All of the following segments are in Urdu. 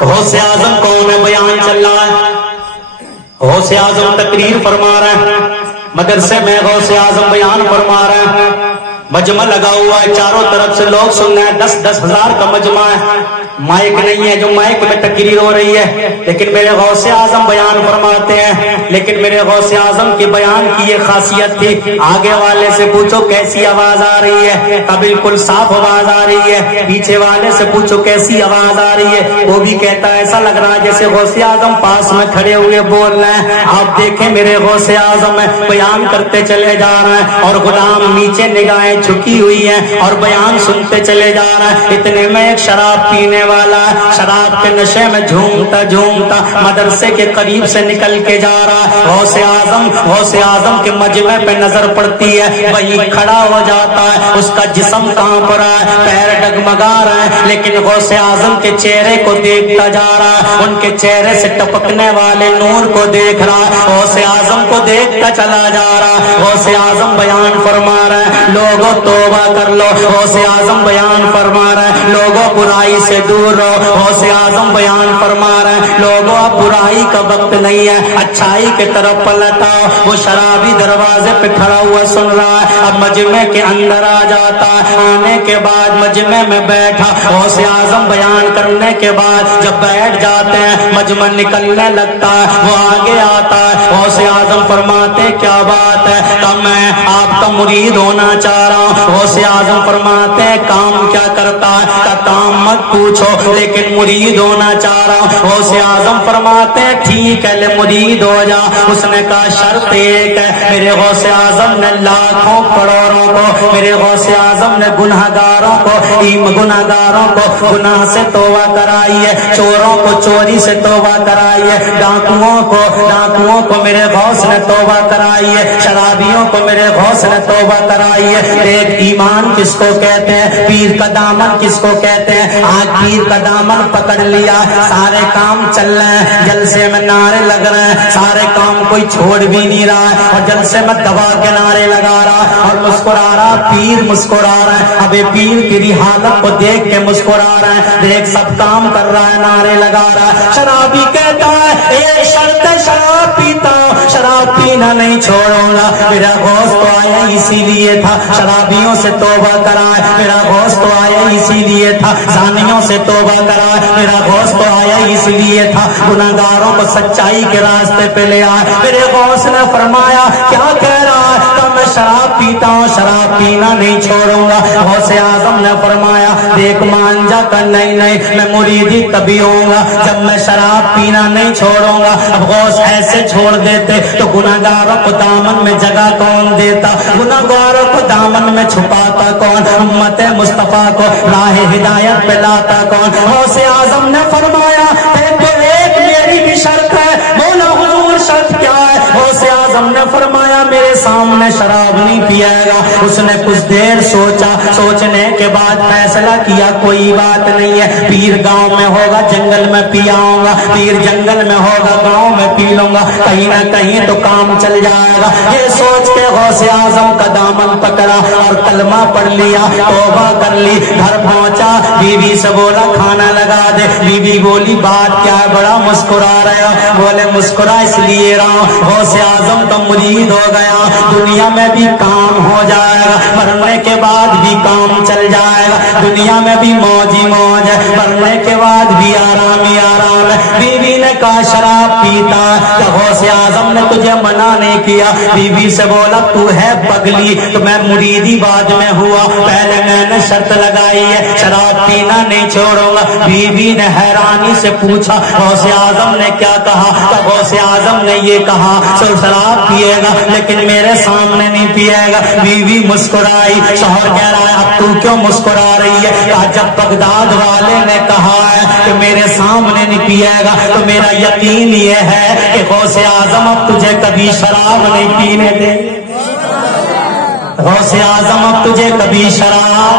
غوث اعظم کون ہے؟ بیان چل رہا ہے، غوث اعظم تقریر فرما رہے ہیں، مدرسے میں غوث اعظم بیان فرما رہے ہیں، مجمع لگا ہوا ہے، چاروں طرف سے لوگ سن رہے ہیں، 10-10 ہزار کا مجمع ہے، مائک نہیں ہے جو مائک میں تقریر ہو رہی ہے، لیکن میرے غوث اعظم بیان فرماتے ہیں۔ لیکن میرے غوث اعظم کے بیان کی یہ خاصیت تھی، آگے والے سے پوچھو کیسی آواز آ رہی ہے، بالکل صاف آواز آ رہی ہے، پیچھے والے سے پوچھو کیسی آواز آ رہی ہے، وہ بھی کہتا ہے ایسا لگ رہا ہے جیسے غوث اعظم پاس میں کھڑے ہوئے بول رہے ہیں۔ آپ دیکھیں میرے غوث اعظم بیان کرتے چلے جا رہے ہیں اور غلام نیچے نگاہیں جھکی ہوئی ہیں اور بیان سنتے چلے جا رہے ہیں۔ اتنے میں ایک شراب پینے والا شراب کے نشے میں جھومتا جھومتا مدرسے کے قریب سے نکل کے جا رہا ہے۔ غوث اعظم کے مجمع پہ نظر پڑتی ہے، وہی کھڑا ہو جاتا ہے، اس کا جسم کانپ رہا ہے، پیر ڈگمگا رہا ہے، لیکن غوث اعظم کے چہرے کو دیکھتا جا رہا ہے، ان کے چہرے سے ٹپکنے والے نور کو دیکھ رہا ہے، غوث اعظم کو دیکھتا چلا جا رہا ہے۔ غوث اعظم بیان فرما رہے ہیں لوگوں توبہ کر لو، غوث اعظم بیان فرما رہے ہیں لوگوں برائی سے دور رہو، غوث اعظم بیان فرما رہے ہیں لوگوں اب برائی کا وقت نہیں ہے، اچھائی کی طرف پلٹ آؤ۔ وہ شرابی دروازے پہ کھڑا ہوا سن رہا ہے، اب مجمع کے اندر آ جاتا ہے، آنے کے بعد مجمع میں بیٹھا، غوث اعظم بیان کرنے کے بعد جب بیٹھ جاتے ہیں مجمع نکلنے لگتا ہے، وہ آگے آتا ہے، غوث اعظم فرماتے کیا بات ہے؟ تو میں آپ کا مرید ہونا چاہ رہا ہوں۔ غوث اعظم فرماتے ہیں کام کیا کرتا ہے؟ کا کام مت پوچھو لیکن مرید ہونا چاہ رہا ہوں۔ غوث اعظم فرماتے ہیں ٹھیک ہے لے مرید ہو جا۔ اس نے کہا شرط ایک ہے، میرے غوث اعظم نے لاکھوں کروڑوں کو، میرے غوث اعظم نے گنہگاروں کو گناہ سے توبہ کرائی ہے، چوروں کو چوری سے توبہ کرائی ہے، ڈاکوؤں کو میرے غوث نے توبہ کرائی ہے، شرابیوں کو میرے غوث نے توبہ کرائی ہے۔ ایک ایمان کس کو کہتے ہیں؟ پیر کا دامن کس کو کہتے ہیں؟ آج پیر کا دامن پکڑ لیا، سارے کام چل رہے ہیں، جلسے میں نعرے لگ رہے ہیں، سارے کام کوئی چھوڑ بھی نہیں رہا ہے، اور جلسے میں دبا کے نعرے لگا رہا اور مسکرا رہا، پیر مسکرا رہا ہے، اب یہ پیر تیری حالت کو دیکھ کے مسکرا رہا ہے، دیکھ سب کام کر رہا ہے، نعرے لگا رہا ہے۔ شرابی کہتا ہے ایک شرط ہے، شراب پیتا ہوں، شراب پینا نہیں چھوڑوں گا، میرا غوث تو آیا اسی لیے تھا شرابیوں سے توبہ کرائے، میرا غوث تو آیا اسی لیے تھا زانیوں سے توبہ کرائے، میرا غوث تو آیا اس لیے تھا گناہگاروں کو سچائی کے راستے پہ لے آئے۔ میرے غوث نے فرمایا کیا کہہ رہا ہے؟ کہ میں شراب پیتا ہوں، شراب پینا نہیں چھوڑوں گا۔ غوث اعظم نے فرمایا دیکھ مان جا کر نہیں میں مریدی تبھی ہوں گا جب میں شراب پینا نہیں چھوڑوں گا۔ اب غوث ایسے چھوڑ دیتے تو گناہگاروں کو دامن میں جگہ کون دیتا؟ گناہگاروں کو دامن میں چھپاتا کون؟ امت مصطفیٰ کو راہ ہدایت پہ لاتا کون؟ غوث اعظم نے فرمایا ایک میری بھی شرط ہے۔ مولا حضور شرط کیا ہے؟ غوث اعظم نے فرمایا میرے سامنے شراب نہیں پیائے گا۔ اس نے کچھ دیر سوچا، سوچنے کے بعد فیصلہ کیا کوئی بات نہیں ہے، پیر گاؤں میں ہوگا جنگل میں پی آؤں گا، پیر جنگل میں ہوگا گاؤں میں پی لوں گا، کہیں نہ کہیں تو کام چل جائے گا۔ یہ سوچ کے غوث اعظم کا دامن پکڑا اور کلمہ پڑھ لیا، توبہ کر لی، گھر پہنچا، بیوی سے بولا کھانا لگا دے۔ بیوی بولی بات کیا ہے بڑا مسکرا رہے ہو؟ بولے مسکرا اس لیے رہا ہوں غوث اعظم کا مرید ہو گیا، دنیا میں بھی کام ہو جائے گا، مرنے کے بعد بھی کام چل جائے گا، دنیا میں بھی موج ہی موج ہے، مرنے کے بعد بھی آرام ہی آرام ہے۔ بیوی نے کہا شراب پیتا ہے؟ غوث اعظم نے تجھے منع نہیں کیا۔ بیوی سے بولا تو ہے پگلی، تو میں مریدی بعد میں ہوا، پہلے میں نے شرط لگائی ہے شراب پینا نہیں چھوڑوں گا۔ بیوی نے حیرانی سے پوچھا غوث اعظم نے کیا کہا؟ تو غوث اعظم نے یہ کہا سو شراب پیے گا لیکن میرے سامنے نہیں پیے گا۔ بیوی مسکرائی، شوہر کہہ رہا ہے اب تو کیوں مسکرا رہی ہے؟ کہا جب بغداد والے نے کہا ہے کہ میرے سامنے نہیں پیے گا تو میرا یقین یہ ہے کہ غوث اعظم اب تجھے کبھی شراب نہیں پینے دے، غوث اعظم اب تجھے کبھی شراب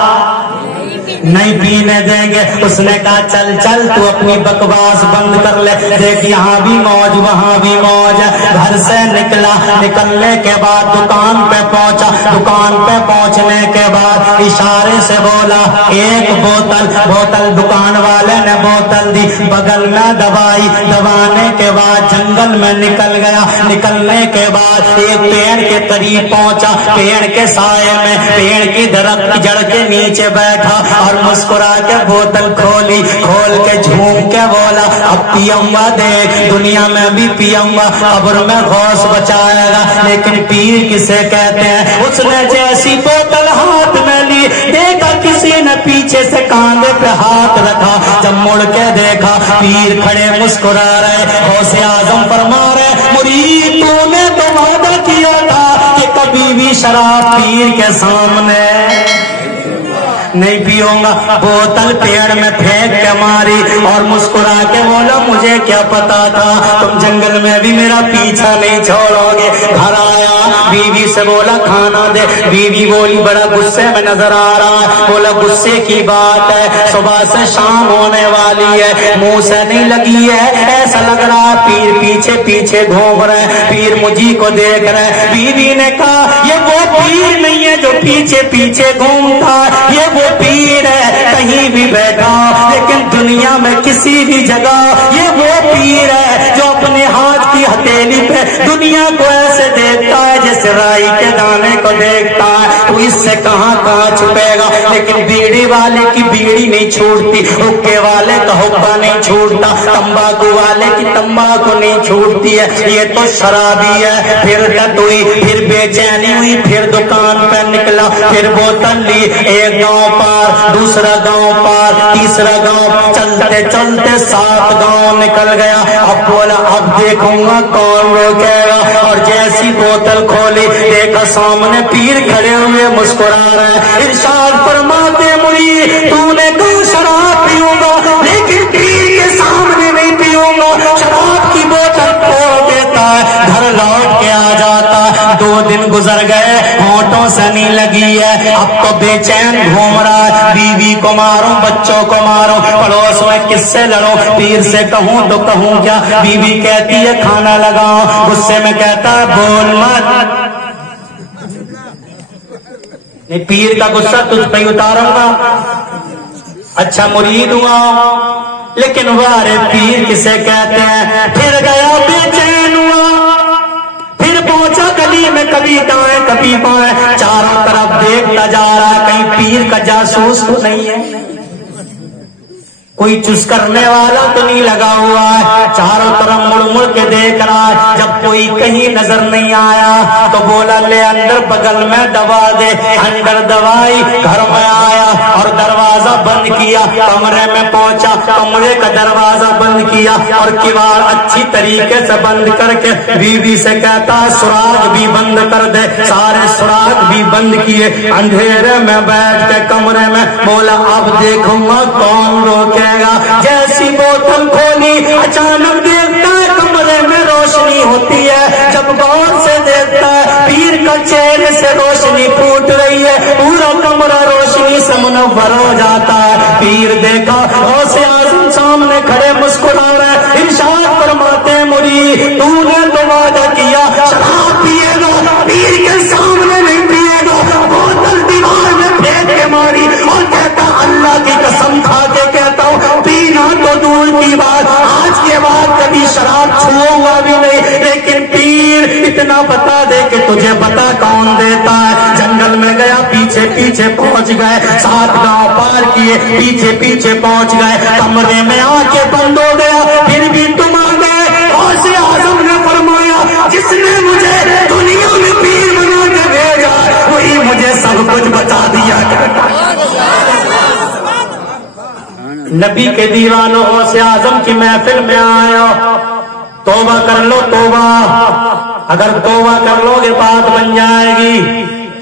نہیں پینے دیں گے. اس نے کہا چل چل تو اپنی بکواس بند کر لے, دیکھ یہاں بھی موج وہاں بھی موج. گھر سے نکلا, نکلنے کے بعد دکان پہ پہنچا, دکان پہ پہنچنے کے بعد اشارے سے بولا ایک بوتل. بوتل دکان والے نے بوتل دی, بغل میں دوائی. دوانے کے بعد جنگل میں نکل گیا. نکلنے کے بعد ایک پیڑ کے قریب پہنچا, پیڑ کے سائے میں پیڑ کی درخت کی جڑ کے نیچے بیٹھا اور مسکرا کے بوتل کھولی. کھول کے جھوم کے بولا اب پیوں گا, دیکھ دنیا میں بھی پیوں گا, قبر میں غوث بچائے گا. لیکن پیر کسے کہتے ہیں؟ اس نے جیسی بوتل ہاتھ میں لی, دیکھا کسی نے پیچھے سے کاندھے پہ ہاتھ رکھا. جب مڑ کے دیکھا پیر کھڑے مسکرا رہے. غوث اعظم فرما رہے مرید تو نے تو وعدہ کیا تھا کہ کبھی بھی شراب پیر کے سامنے نہیں پیوں گا. بوتل پیڑ میں پھینک کے ماری اور مسکرا کے بولا مجھے کیا پتا تھا تم جنگل میں بھی میرا پیچھا نہیں چھوڑو گے. گھر آیا, بیوی سے بولا کھانا دے. بیوی بولی بڑا غصے میں نظر آ رہا ہے. بولا غصے کی بات ہے, صبح سے شام ہونے والی ہے, منہ سے نہیں لگی ہے, ایسا لگ رہا پیر پیچھے پیچھے گھوم رہے, پیر مجھے کو دیکھ رہے. بیوی نے کہا یہ وہ پیر نہیں ہے جو پیچھے پیچھے گھومتا, یہ وہ پیر ہے کہیں بھی بیٹھا لیکن دنیا میں کسی بھی جگہ. یہ وہ پیر ہے جو اپنے ہاتھ کی ہتھیلی پہ دنیا کو ایسے دیکھتا ہے جیسے رائی کے دانے کو دیکھتا ہے. تو اس سے کہاں کہاں چھپے گا. لیکن بیڑی والے کی بیڑی نہیں چھوڑتی, حکے والے کا حکا نہیں چھوڑتا, تمباکو والے کی تمباکو نہیں چھوڑتی ہے. یہ تو شرابی ہے. پھر ڈٹوئی, پھر بے چینی ہوئی, پھر دکان پہ نکلا, پھر بوتل لی. ایک گاؤں پار, دوسرا گاؤں پار, تیسرا گاؤں, چلتے چلتے 7 گاؤں نکل گیا. اب بولا اب دیکھوں گا کون روکے گا. اور جیسی بوتل کھولی دیکھا سامنے پیر کھڑے ہوئے مسکرا رہے. ارشاد فرماتے مرید تو نے کہا شراب پیوں گا لیکن پیر کے سامنے نہیں پیوں گا. شراب کی بوتل کھول دیتا ہے, گھر لوٹ کے آ جاتا. 2 دن گزر گئے, ہونٹوں سے نہیں لگی ہے, اب تو بے چین گھوم رہا ہے. بیوی کو ماروں, بچوں کو ماروں, پڑوس میں کس سے لڑوں, پیر سے کہوں تو کہوں کیا. بیوی کہتی ہے کھانا لگاؤ, غصے میں کہتا ہے بول مت. نہیں پیر کا غصہ تجھ پہ اتاروں گا. اچھا مرید ہوا لیکن وارے پیر کسے کہتے ہیں. پھر گیا بے چین ہوا, پھر پہنچا گلی میں کبھی دائیں کبھی بائیں, چاروں طرف دیکھتا جا رہا ہے کہیں پیر کا جاسوس تو نہیں ہے, کوئی چس کرنے والا تو نہیں لگا ہوا ہے. چاروں طرف مڑ مڑ کے دیکھ رہا ہے. جب کوئی کہیں نظر نہیں آیا تو بولا لے اندر بغل میں دوا دے. اندر دوائی, گھر میں آیا اور دروازہ بند کیا. کمرے میں پہنچا, کمرے کا دروازہ بند کیا اور کیوار اچھی طریقے سے بند کر کے بیوی سے کہتا سراغ بھی بند کر دے. سارے سراغ بھی بند کیے. اندھیرے میں بیٹھ کے کمرے میں بولا اب دیکھوں گا کون روکے گا. جیسی بوتل کھولی اچانک دیکھتا ہے کمرے میں روشنی ہوتی ہے. جب غور سے دیکھتا ہے پیر کا چہرے سے روشنی پھوٹ رہی ہے, پورا کمرہ روشنی سے منور ہو جاتا ہے. پیر دیکھا غوث اعظم سامنے کھڑے مسکرا رہے. ارشاد فرماتے مرید تو نے تو وعدہ کیا شراب پیے گا, پیر کے سامنے نہیں پیے گا. بوتل دیوار میں پھینک کے ماری اور کہتا اللہ کی قسم کھا کے کہتا ہوں پینا تو دور کی بات, آج کے بعد کبھی شراب چھوؤں گا بھی نہیں. لیکن پیر اتنا بتا دے کہ تجھے بتا کون دیتا ہے. جنگل میں گیا, پیچھے پیچھے پہنچ گئے, 7 گاؤں پار کیے, پیچھے پیچھے پہنچ گئے. کمرے میں آ کے بند ہو گیا. پھر بھی تم آ گئے. غوث اعظم نے فرمایا جس نے مجھے دنیا میں پیر بنا کے بھیجا وہی مجھے سب کچھ بتا دیا کرتا. نبی کے دیوانوں غوث اعظم کی محفل میں آئے ہو, توبہ کر لو توبہ. اگر توبہ کر لو گے بات بن جائے گی.